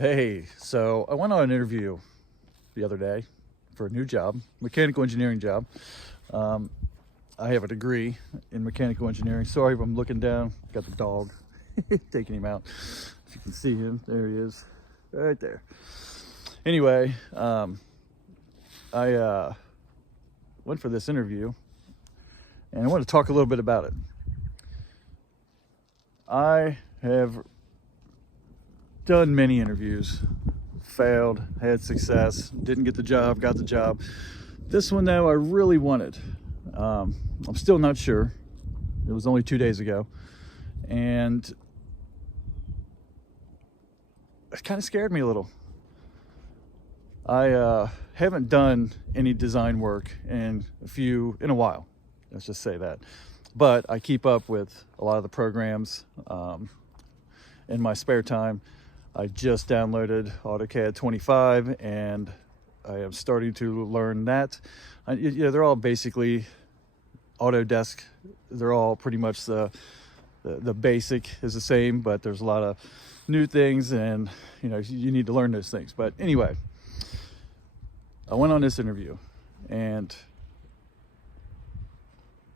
Hey, so I went on an interview the other day for a new job, mechanical engineering job. Um, I have a degree in mechanical engineering. Sorry if I'm looking down. Got the dog, taking him out. If you can see him, there he is, right there. Anyway, I went for this interview, and I want to talk a little bit about it. I have done many interviews, failed, had success, didn't get the job, got the job. This one, though, I really wanted. I'm still not sure. It was only 2 days ago, and it kind of scared me a little. I haven't done any design work in a while. Let's just say that. But I keep up with a lot of the programs in my spare time. I just downloaded AutoCAD 25 and I am starting to learn that. They're all basically Autodesk. They're all pretty much the basic is the same, but there's a lot of new things and you need to learn those things. But anyway, I went on this interview and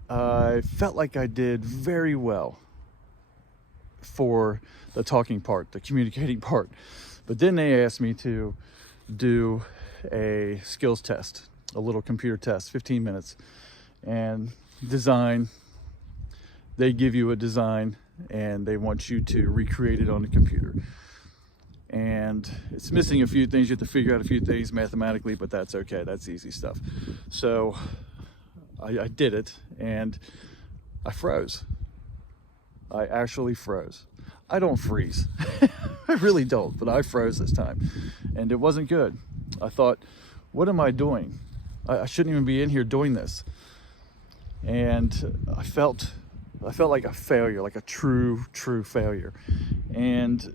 I felt like I did very well for the talking part, the communicating part. But then they asked me to do a skills test, a little computer test, 15 minutes, and design. They give you a design and they want you to recreate it on the computer. And it's missing a few things. You have to figure out a few things mathematically, but that's okay. That's easy stuff. So I did it and I froze. I actually froze. I don't freeze. I really don't, but I froze this time. And it wasn't good. I thought, what am I doing? I shouldn't even be in here doing this. And I felt like a failure, like a true failure. And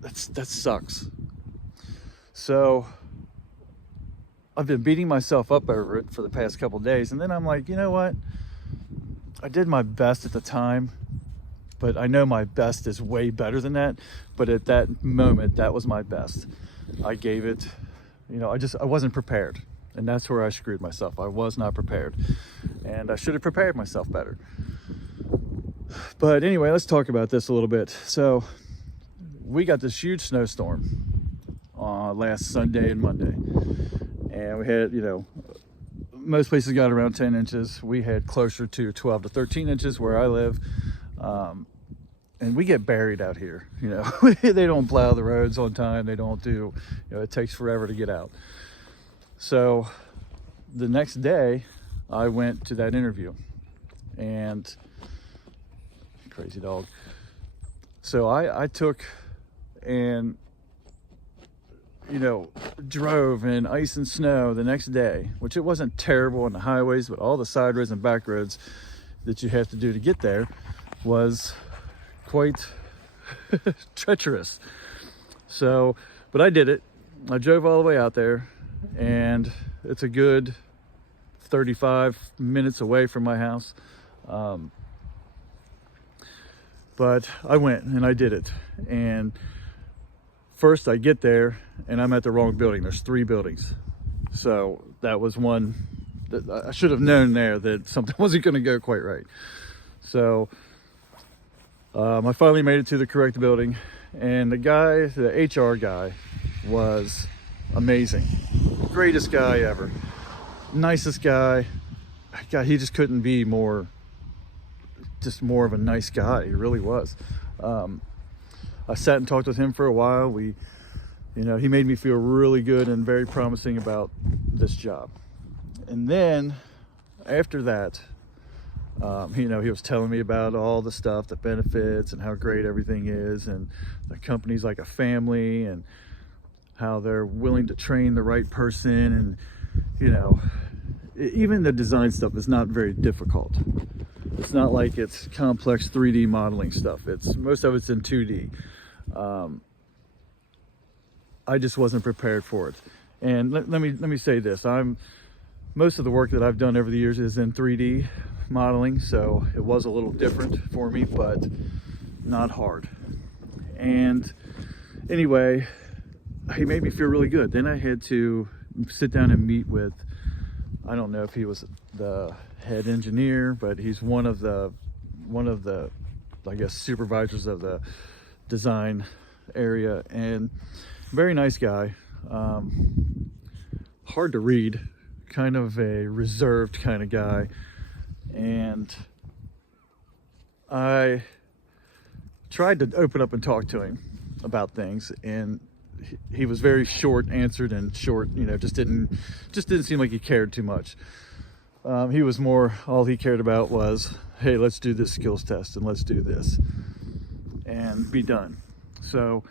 that sucks. So I've been beating myself up over it for the past couple of days. And then I'm like, you know what? I did my best at the time, but I know my best is way better than that. But at that moment, that was my best. I gave it, I wasn't prepared. And that's where I screwed myself. I was not prepared. And I should have prepared myself better. But anyway, let's talk about this a little bit. So we got this huge snowstorm last Sunday and Monday. And we had, most places got around 10 inches. We had closer to 12 to 13 inches where I live. And we get buried out here. They don't plow the roads on time. They don't do, it takes forever to get out. So the next day I went to that interview and crazy dog. So I took and drove in ice and snow the next day, which it wasn't terrible on the highways, but all the side roads and back roads that you have to do to get there was quite treacherous. So, but I did it. I drove all the way out there, and it's a good 35 minutes away from my house. But I went and I did it. And first I get there and I'm at the wrong building. There's 3 buildings. So that was one that I should have known there that something wasn't going to go quite right. So I finally made it to the correct building, and the HR guy was amazing. Greatest guy ever. Nicest guy. God, he just couldn't be more of a nice guy. He really was. I sat and talked with him for a while. He made me feel really good and very promising about this job. And then after that, he was telling me about all the stuff, the benefits and how great everything is, and the company's like a family, and how they're willing to train the right person. And, even the design stuff is not very difficult. It's not like it's complex 3D modeling stuff. Most of it's in 2D. I just wasn't prepared for it. And let me say this. Most of the work that I've done over the years is in 3D modeling, so it was a little different for me, but not hard. And Anyway, he made me feel really good. Then I had to sit down and meet with, I don't know if he was the head engineer, but he's one of the I guess supervisors of the design area, and very nice guy. Hard to read, kind of a reserved kind of guy. And I tried to open up and talk to him about things, and he was very short answered and short, just didn't seem like he cared too much. He was more, all he cared about was, hey, let's do this skills test and let's do this and be done. So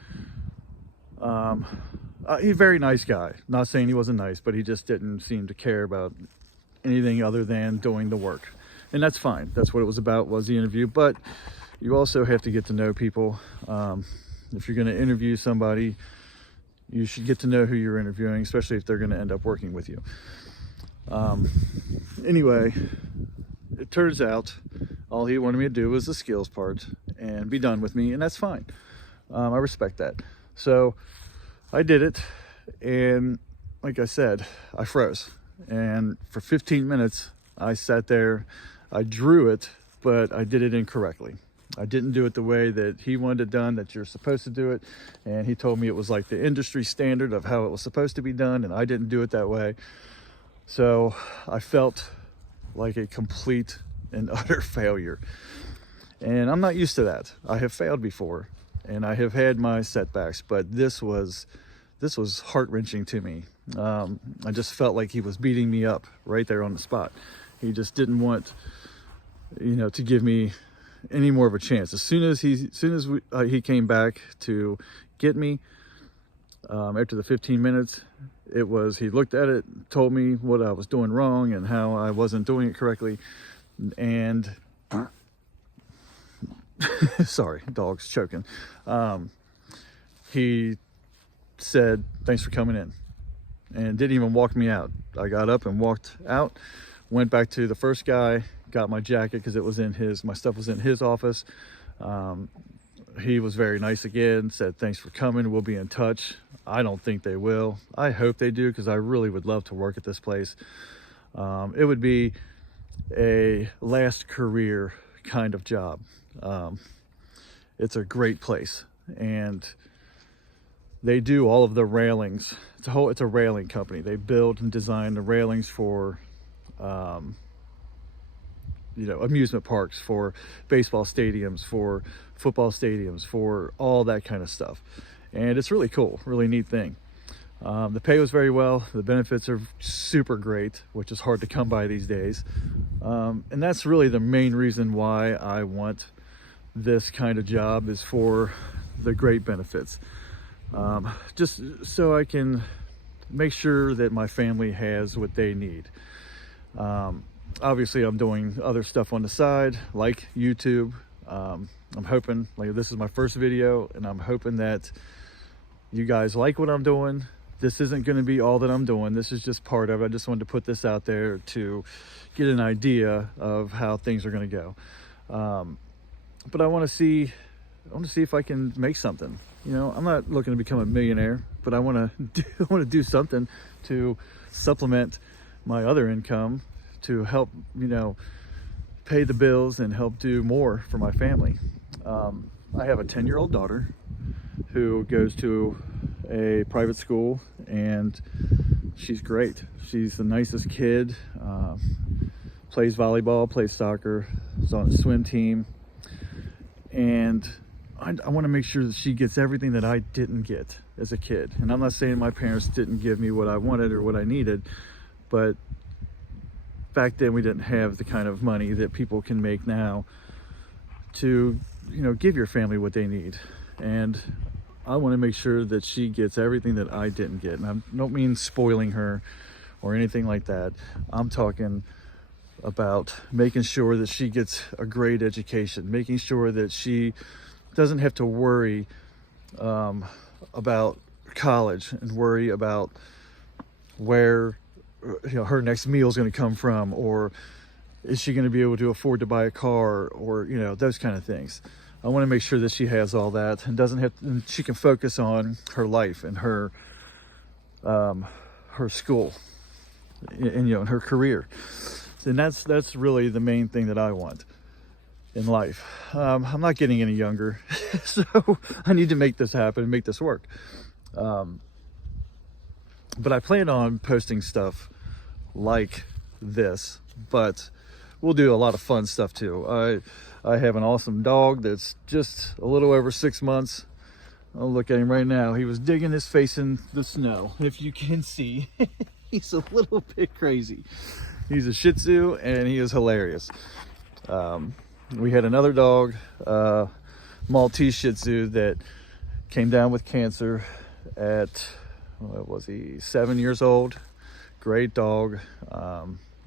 he's a very nice guy. Not saying he wasn't nice, but he just didn't seem to care about anything other than doing the work. And that's fine. That's what it was about, was the interview. But you also have to get to know people. If you're going to interview somebody, you should get to know who you're interviewing, especially if they're going to end up working with you. Anyway, it turns out all he wanted me to do was the skills part and be done with me, and that's fine. I respect that. So I did it, and like I said, I froze. And for 15 minutes, I sat there, I drew it, but I did it incorrectly. I didn't do it the way that he wanted it done, that you're supposed to do it. And he told me it was like the industry standard of how it was supposed to be done, and I didn't do it that way. So I felt like a complete and utter failure. And I'm not used to that. I have failed before, and I have had my setbacks, but this was heart-wrenching to me. I just felt like he was beating me up right there on the spot. He just didn't want, to give me any more of a chance. As soon as he came back to get me, after the 15 minutes, he looked at it, told me what I was doing wrong and how I wasn't doing it correctly. And sorry, dog's choking. He said, thanks for coming in, and didn't even walk me out. I got up and walked out, went back to the first guy, got my jacket because it was my stuff was in his office. He was very nice again, said, thanks for coming, we'll be in touch. I don't think they will. I hope they do, because I really would love to work at this place. It would be a last career kind of job. It's a great place, and they do all of the railings. It's a railing company. They build and design the railings for amusement parks, for baseball stadiums, for football stadiums, for all that kind of stuff. And it's really cool, really neat thing. The pay was very well. The benefits are super great, which is hard to come by these days. And that's really the main reason why I want this kind of job, is for the great benefits. Just so I can make sure that my family has what they need. Obviously, I'm doing other stuff on the side, like YouTube. I'm hoping, this is my first video, and I'm hoping that you guys like what I'm doing. This isn't going to be all that I'm doing. This is just part of it. I just wanted to put this out there to get an idea of how things are going to go. But I want to see if I can make something. I'm not looking to become a millionaire, but I want to do something to supplement my other income, to help, pay the bills and help do more for my family. I have a 10-year-old daughter who goes to a private school, and she's great. She's the nicest kid, plays volleyball, plays soccer, is on a swim team. And I want to make sure that she gets everything that I didn't get as a kid. And I'm not saying my parents didn't give me what I wanted or what I needed, but back then we didn't have the kind of money that people can make now to, give your family what they need. And I want to make sure that she gets everything that I didn't get. And I don't mean spoiling her or anything like that. I'm talking about making sure that she gets a great education, making sure that she doesn't have to worry about college and worry about where her next meal is going to come from, or is she going to be able to afford to buy a car, or those kind of things. I want to make sure that she has all that and doesn't have to, and she can focus on her life and her school and and her career. And that's really the main thing that I want in life. I'm not getting any younger, so I need to make this happen and make this work. But I plan on posting stuff like this, but we'll do a lot of fun stuff too. I have an awesome dog that's just a little over 6 months. I'll look at him right now. He was digging his face in the snow. If you can see, he's a little bit crazy. He's a Shih Tzu and he is hilarious. We had another dog, Maltese Shih Tzu, that came down with cancer at, what was he, 7 years old. Great dog.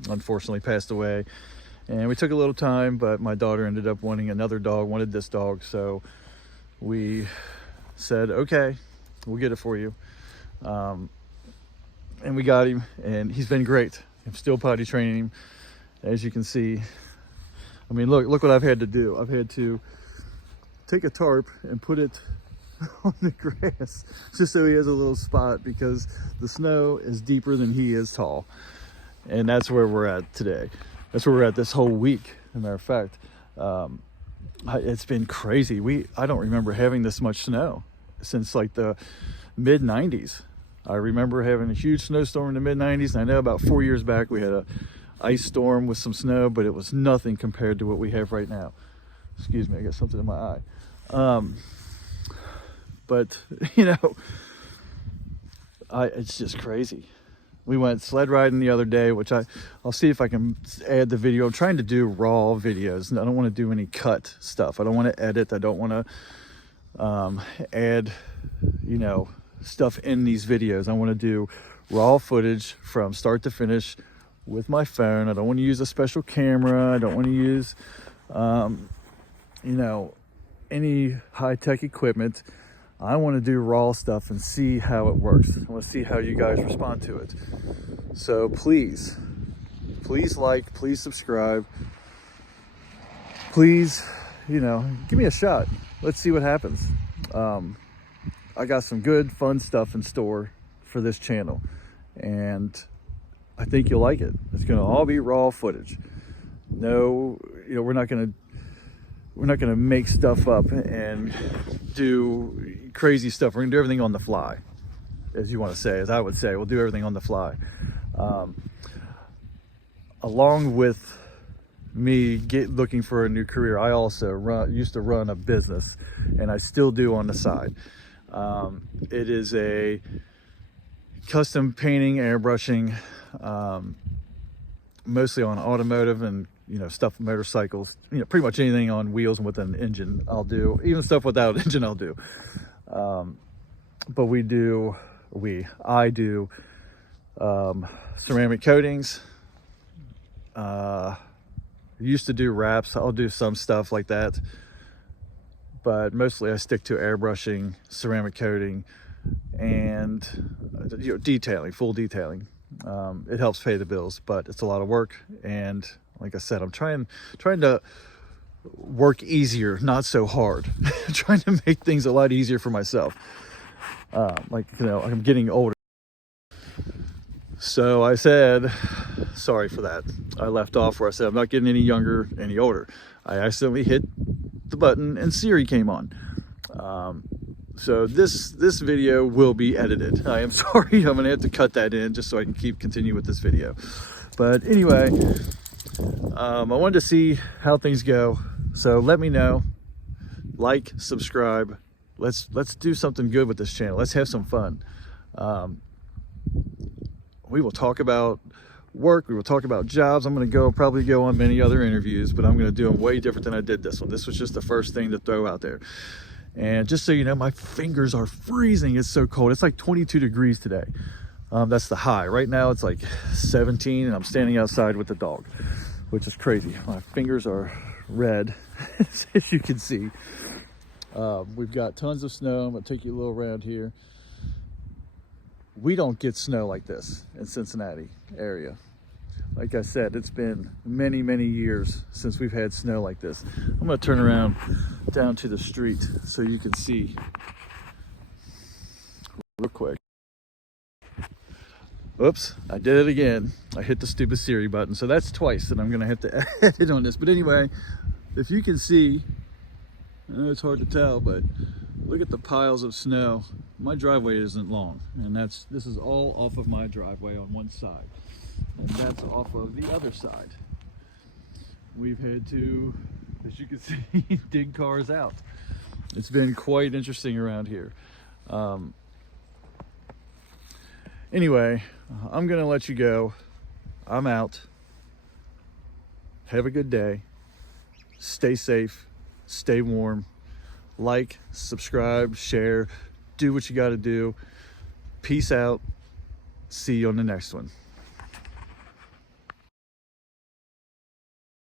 Unfortunately passed away. And we took a little time, but my daughter ended up wanting another dog, wanted this dog. So we said, okay, we'll get it for you. And we got him, and he's been great. I'm still potty training him, as you can see. I mean, look what I've had to do. I've had to take a tarp and put it on the grass just so he has a little spot, because the snow is deeper than he is tall. And that's where we're at today. That's where we're at this whole week. As a matter of fact, it's been crazy. I don't remember having this much snow since like the mid 90s. I remember having a huge snowstorm in the mid 90s. And I know about 4 years back we had a ice storm with some snow, but it was nothing compared to what we have right now. Excuse me, I got something in my eye. But you know, it's just crazy. We went sled riding the other day, which I'll see if I can add the video. I'm trying to do raw videos. I don't want to do any cut stuff. I don't want to edit. I don't want to add, you know, stuff in these videos. I want to do raw footage from start to finish with my phone. I don't want to use a special camera. I don't want to use, you know, any high-tech equipment. I want to do raw stuff and see how it works. I want to see how you guys respond to it. So please like, please subscribe. Please, you know, give me a shot. Let's see what happens. I got some good, fun stuff in store for this channel, and I think you'll like it. It's going to all be raw footage. No, you know, we're not going to make stuff up and do crazy stuff. We're gonna do everything on the fly, as you want to say, as I would say. We'll do everything on the fly. Along with me looking for a new career, I also used to run a business, and I still do on the side. It is a custom painting, airbrushing, mostly on automotive and, you know, stuff, motorcycles, you know, pretty much anything on wheels and with an engine I'll do. Even stuff without an engine I'll do. But I do ceramic coatings. Used to do wraps. I'll do some stuff like that, but mostly I stick to airbrushing, ceramic coating, and you know, detailing, full detailing. It helps pay the bills, but it's a lot of work, and like I said, I'm trying to work easier, not so hard. Trying to make things a lot easier for myself. Like, you know, I'm getting older. So I said, sorry for that. I left off where I said I'm not getting any younger, any older. I accidentally hit the button and Siri came on. So this video will be edited. I am sorry. I'm gonna have to cut that in just so I can continue with this video. But anyway, I wanted to see how things go. So let me know. Like, subscribe. Let's do something good with this channel. Let's have some fun. We will talk about work. We will talk about jobs. I'm going to probably go on many other interviews, but I'm going to do them way different than I did this one. This was just the first thing to throw out there. And just so you know, my fingers are freezing. It's so cold. It's like 22 degrees today. That's the high. Right now it's like 17, and I'm standing outside with the dog, which is crazy. My fingers are red, as you can see. We've got tons of snow. I'm going to take you a little around here. We don't get snow like this in Cincinnati area. Like I said, it's been many, many years since we've had snow like this. I'm gonna turn around down to the street so you can see real quick. Oops, I did it again. I hit the stupid Siri button. So that's twice that I'm gonna have to edit on this. But anyway, if you can see, I know it's hard to tell, but look at the piles of snow. My driveway isn't long, and this is all off of my driveway on one side, and that's off of the other side. We've had to, as you can see, dig cars out. It's been quite interesting around here. Anyway, I'm gonna let you go. I'm out. Have a good day. Stay safe, stay warm. Like, subscribe, share, do what you gotta do. Peace out. See you on the next one.